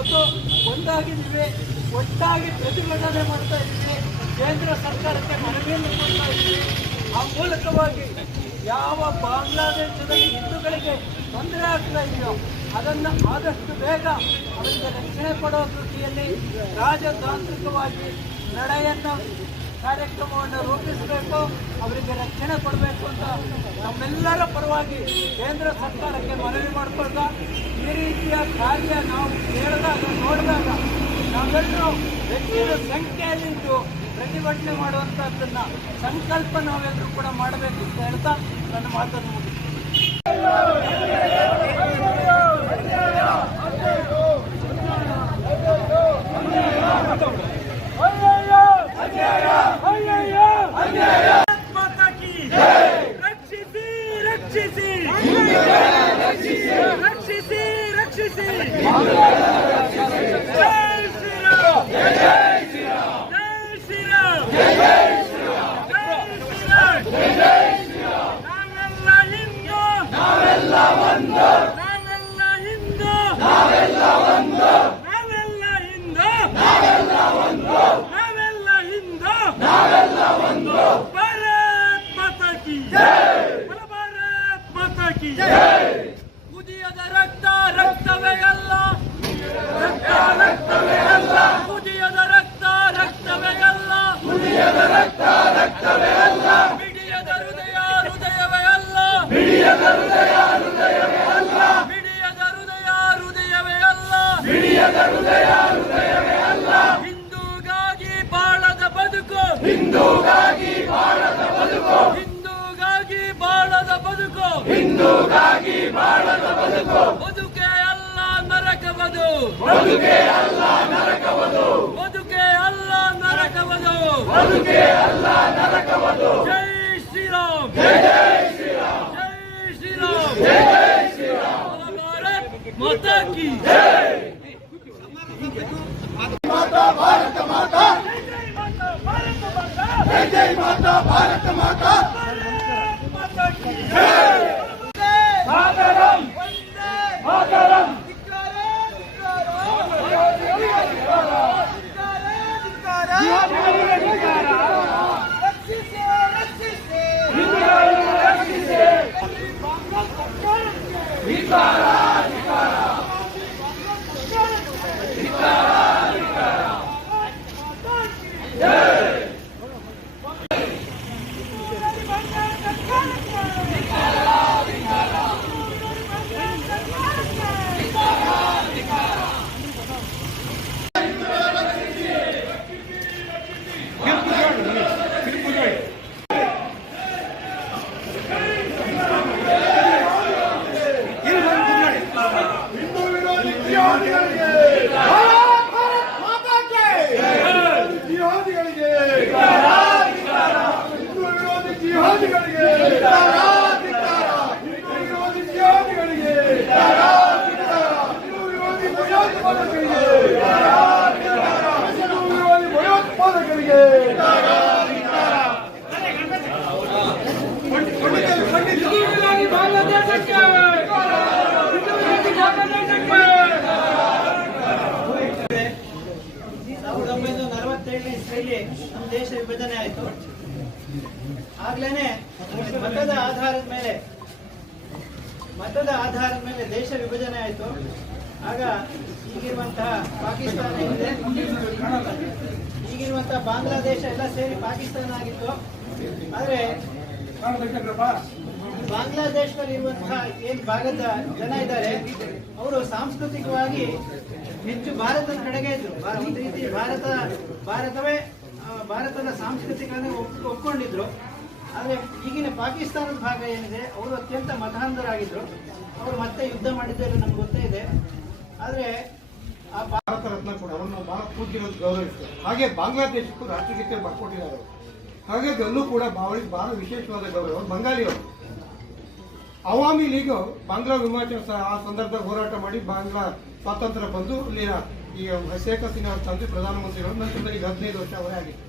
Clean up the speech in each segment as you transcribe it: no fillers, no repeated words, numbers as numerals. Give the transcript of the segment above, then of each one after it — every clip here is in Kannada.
ಇವತ್ತು ಒಂದಾಗಿದ್ದೀವಿ, ಒಟ್ಟಾಗಿ ಪ್ರತಿಭಟನೆ ಮಾಡ್ತಾ ಇದ್ದೀವಿ, ಕೇಂದ್ರ ಸರ್ಕಾರಕ್ಕೆ ಮನವಿಯನ್ನು ಕೊಡ್ತಾ ಇದ್ದೀವಿ. ಆ ಮೂಲಕವಾಗಿ ಯಾವ ಬಾಂಗ್ಲಾದೇಶದಲ್ಲಿ ಹಿಂದೂಗಳಿಗೆ ತೊಂದರೆ ಆಗ್ತಾ ಇದೆಯೋ ಅದನ್ನು ಆದಷ್ಟು ಬೇಗ ಅವರಿಗೆ ರಕ್ಷಣೆ ಕೊಡುವ ದೃಷ್ಟಿಯಲ್ಲಿ ರಾಜತಾಂತ್ರಿಕವಾಗಿ ನಡೆಯನ್ನು ಕಾರ್ಯಕ್ರಮವನ್ನು ರೂಪಿಸಬೇಕು, ಅವರಿಗೆ ರಕ್ಷಣೆ ಕೊಡಬೇಕು ಅಂತ ನಮ್ಮೆಲ್ಲರ ಪರವಾಗಿ ಕೇಂದ್ರ ಸರ್ಕಾರಕ್ಕೆ ಮನವಿ ಮಾಡಿಕೊಳ್ತಾ ಈ ರೀತಿಯ ಕಾರ್ಯ ನಾವು ಕೇಳಿದಾಗ ನೋಡಿದಾಗ ನಾವೆಲ್ಲರೂ ಹೆಚ್ಚಿನ ಸಂಖ್ಯೆಯಲ್ಲಿದ್ದು ಪ್ರತಿಭಟನೆ ಮಾಡುವಂಥದ್ದನ್ನ ಸಂಕಲ್ಪ ನಾವೆಲ್ಲರೂ ಕೂಡ ಮಾಡಬೇಕು ಅಂತ ಹೇಳ್ತಾ ನನ್ನ ಮಾತನ್ನು ಮುಗಿಸ್ತೀನಿ. ಕುದಿಯದ ರಕ್ತ ರಕ್ತವೇ ಅಲ್ಲ, ರಕ್ತ ರಕ್ತವೇ ಅಲ್ಲ, ಕುದಿಯದ ರಕ್ತ ರಕ್ತವೇ ಅಲ್ಲ, ಕುದಿಯದ ರಕ್ತ ರಕ್ತವೇ ಅಲ್ಲ, ಬಿಡಿಯದ ಹೃದಯ ಹೃದಯವೇ ಅಲ್ಲ, ಬಿಡಿಯದ ಹೃದಯ ಹೃದಯವೇ ಅಲ್ಲ, ಬಿಡಿಯದ ಹೃದಯ ಹೃದಯವೇ ಅಲ್ಲ, ಬಿಡಿಯದ ಹೃದಯ ಹೃದಯವೇ ಅಲ್ಲ. ಹಿಂದೂಗಾಗಿ ಬಾಳದ ಬದುಕು, ಹಿಂದೂಗಾಗಿ ಬಾಳದ ಬದುಕು, ಹಿಂದೂಗಾಗಿ ಬಾಳದ ಬದುಕು, ಹಿಂದೂಗಾಗಿ ಬಾಳದ ಬದುಕು, ಬದುಕೆ ಅಲ್ಲ ನರಕವದು, ಬದುಕೆ ಅಲ್ಲ ನರಕವದು, ಬದುಕೆ ಅಲ್ಲ ನರಕವದು, ಬದುಕೆ ಅಲ್ಲ ನರಕವದು. ಜೈ ಶ್ರೀರಾಮ್, ಜೈ ಶ್ರೀರಾಮ್, ಜೈ ಶ್ರೀರಾಮ್, ಜೈ ಶ್ರೀರಾಮ್. ಭಾರತ್ ಮಾತಾ ಕಿ ಜೈ. ಮಾತಾ ಭಾರತ ಮಾತಾ, ಜೈ ಮಾತಾ ಭಾರತ ಮಾತಾ, ಜೈ ಮಾತಾ ಭಾರತ ಮಾತಾ, ಮಾತಾ ಕಿ ಜೈ. ಮಾತರಂ ಮಾತರಂ. ನಮ್ಮ ದೇಶ ವಿಭಜನೆ ಆಯಿತು. ಆಗ್ಲೇನೆ ಮತದ ಆಧಾರದ ಮೇಲೆ ದೇಶ ವಿಭಜನೆ ಆಯಿತು. ಆಗ ಈಗಿರುವಂತಹ ಪಾಕಿಸ್ತಾನ ಇದೆ, ಈಗಿರುವಂತಹ ಬಾಂಗ್ಲಾದೇಶ ಎಲ್ಲ ಸೇರಿ ಪಾಕಿಸ್ತಾನ ಆಗಿತ್ತು. ಆದ್ರೆ ಬಾಂಗ್ಲಾದೇಶದಲ್ಲಿ ಇರುವಂತಹ ಏನ್ ಭಾಗದ ಜನ ಇದ್ದಾರೆ ಅವರು ಸಾಂಸ್ಕೃತಿಕವಾಗಿ ಹೆಚ್ಚು ಭಾರತದ ಕಡೆಗೆ ಇದ್ರು. ಒಂದು ರೀತಿ ಭಾರತದ ಸಾಂಸ್ಕೃತಿಕವಾಗಿ ಒಪ್ಕೊಂಡಿದ್ರು. ಆದ್ರೆ ಈಗಿನ ಪಾಕಿಸ್ತಾನದ ಭಾಗ ಏನಿದೆ ಅವರು ಅತ್ಯಂತ ಮತಾಂಧರಾಗಿದ್ರು. ಅವರು ಮತ್ತೆ ಯುದ್ಧ ಮಾಡಿದ್ದಾರೆ ನಮ್ಗೆ ಗೊತ್ತೇ ಇದೆ. ಆದ್ರೆ ಆ ಭಾರತ ರತ್ನ ಕೂಡ ಅವರನ್ನು ಬಹಳ ಪೂಜ್ಯವಾದ ಗೌರವಿಸ್ತಾರೆ. ಹಾಗೆ ಬಾಂಗ್ಲಾದೇಶಕ್ಕೂ ರಾಷ್ಟ್ರಗೀತೆ ಬರ್ಕೊಟ್ಟಿದ್ದಾರೆ. ಹಾಗಾಗಿ ಅಲ್ಲೂ ಕೂಡ ಬಹಳ ವಿಶೇಷವಾದ ಗೌರವ. ಬಂಗಾಳಿಯವರು ಅವಾಮಿ ಲೀಗ್ ಬಾಂಗ್ಲಾ ವಿಮೋಚನೆ ಆ ಸಂದರ್ಭದಲ್ಲಿ ಹೋರಾಟ ಮಾಡಿ ಬಾಂಗ್ಲಾ ಸ್ವಾತಂತ್ರ್ಯ ಬಂದು ಅಲ್ಲಿನ ಈ ಶೇಖ್ ಹಸೀನಾ ಅವ್ರ ತಂದೆ ಪ್ರಧಾನಮಂತ್ರಿಗಳು. ನಂತರದಲ್ಲಿ 15 ವರ್ಷ ಅವರೇ ಆಗಿತ್ತು.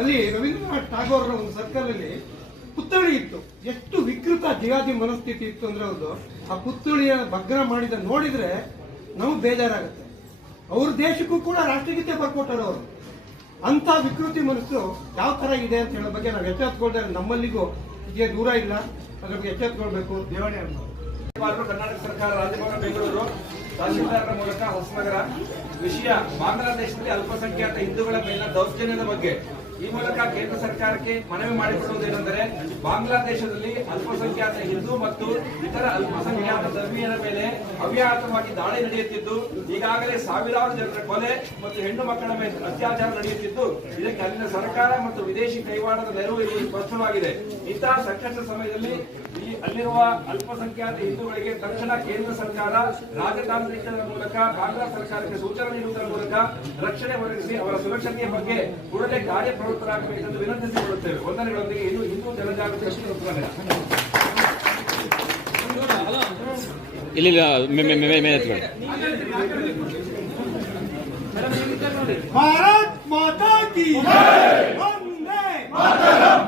ಅಲ್ಲಿ ರವೀಂದ್ರನಾಥ್ ಟಾಗೋರ್ ಒಂದು ಸರ್ಕಲ್ ಅಲ್ಲಿ ಪುತ್ಥಳಿ ಇತ್ತು. ಎಷ್ಟು ವಿಕೃತ ಜಿಹಾದಿ ಮನಸ್ಥಿತಿ ಇತ್ತು ಅಂದ್ರೆ ಅವ್ರದ್ದು. ಆ ಪುತ್ಥಳಿಯ ಭಗ್ನ ಮಾಡಿದ ನೋಡಿದ್ರೆ ನಮ್ಗೆ ಬೇಜಾರಾಗುತ್ತೆ. ಅವ್ರ ದೇಶಕ್ಕೂ ಕೂಡ ರಾಷ್ಟ್ರಗೀತೆ ಬರ್ಕೊಟ್ಟರು ಅವರು. ಅಂತ ವಿಕೃತಿ ಮನಸ್ಸು ಯಾವ ತರ ಇದೆ ಅಂತ ಹೇಳೋ ಬಗ್ಗೆ ನಾವು ಎಚ್ಚೆತ್ಕೊಂಡ್ರೆ ನಮ್ಮಲ್ಲಿಗೂ ಇದೇ ದೂರ ಇಲ್ಲ, ಅದ್ರ ಬಗ್ಗೆ ಎಚ್ಚೆತ್ಕೊಳ್ಬೇಕು. ದೇವಣೆ ಕರ್ನಾಟಕ ಸರ್ಕಾರ ರಾಜಭವನ ಬೆಂಗಳೂರು ತಹಸೀಲ್ದಾರರ ಮೂಲಕ ಹೊಸನಗರ ವಿಷಯ ಬಾಂಗ್ಲಾದೇಶದಲ್ಲಿ ಅಲ್ಪಸಂಖ್ಯಾತ ಹಿಂದೂಗಳ ಮೇಲಿನ ದೌರ್ಜನ್ಯದ ಬಗ್ಗೆ ಈ ಮೂಲಕ ಕೇಂದ್ರ ಸರ್ಕಾರಕ್ಕೆ ಮನವಿ ಮಾಡಿಕೊಳ್ಳುವುದೇನೆಂದರೆ, ಬಾಂಗ್ಲಾದೇಶದಲ್ಲಿ ಅಲ್ಪಸಂಖ್ಯಾತ ಹಿಂದೂ ಮತ್ತು ಇತರ ಅಲ್ಪಸಂಖ್ಯಾತ ಧರ್ಮೀಯರ ಮೇಲೆ ಅವ್ಯಾಹತವಾಗಿ ದಾಳಿ ನಡೆಯುತ್ತಿದ್ದು, ಈಗಾಗಲೇ ಸಾವಿರಾರು ಜನರ ಕೊಲೆ ಮತ್ತು ಹೆಣ್ಣು ಮಕ್ಕಳ ಮೇಲೆ ಅತ್ಯಾಚಾರ ನಡೆಯುತ್ತಿದ್ದು, ಇದಕ್ಕೆ ಅಲ್ಲಿನ ಸರ್ಕಾರ ಮತ್ತು ವಿದೇಶಿ ಕೈವಾಡದ ನೆರವು ಇರುವುದು ಸ್ಪಷ್ಟವಾಗಿದೆ. ಇಂತಹ ಸಂಕಷ್ಟ ಸಮಯದಲ್ಲಿ ಅಲ್ಲಿರುವ ಅಲ್ಪಸಂಖ್ಯಾತ ಹಿಂದೂಗಳಿಗೆ ತಕ್ಷಣ ಕೇಂದ್ರ ಸರ್ಕಾರ ರಾಜತಾಂತ್ರಿಕದ ಮೂಲಕ ಬಾಂಗ್ಲಾ ಸರ್ಕಾರಕ್ಕೆ ಸೂಚನೆ ನೀಡುವುದರ ಮೂಲಕ ರಕ್ಷಣೆ ಒದಗಿಸಿ ಅವರ ಸುರಕ್ಷತೆಯ ಬಗ್ಗೆ ಕೂಡಲೇ ಕಾರ್ಯಪ್ರವೃತ್ತರಾಗಬೇಕೆಂದು ವಿನಂತಿಸಿಕೊಳ್ಳುತ್ತೇವೆ. ವಂದನೆಗಳೊಂದಿಗೆ ಇದು ಹಿಂದೂ ಜನಜಾಗೃತಿ ಭಾರತ್ ಮಾತಾ ಕಿ ಜೈ, ವಂದೇ ಮಾತರಂ.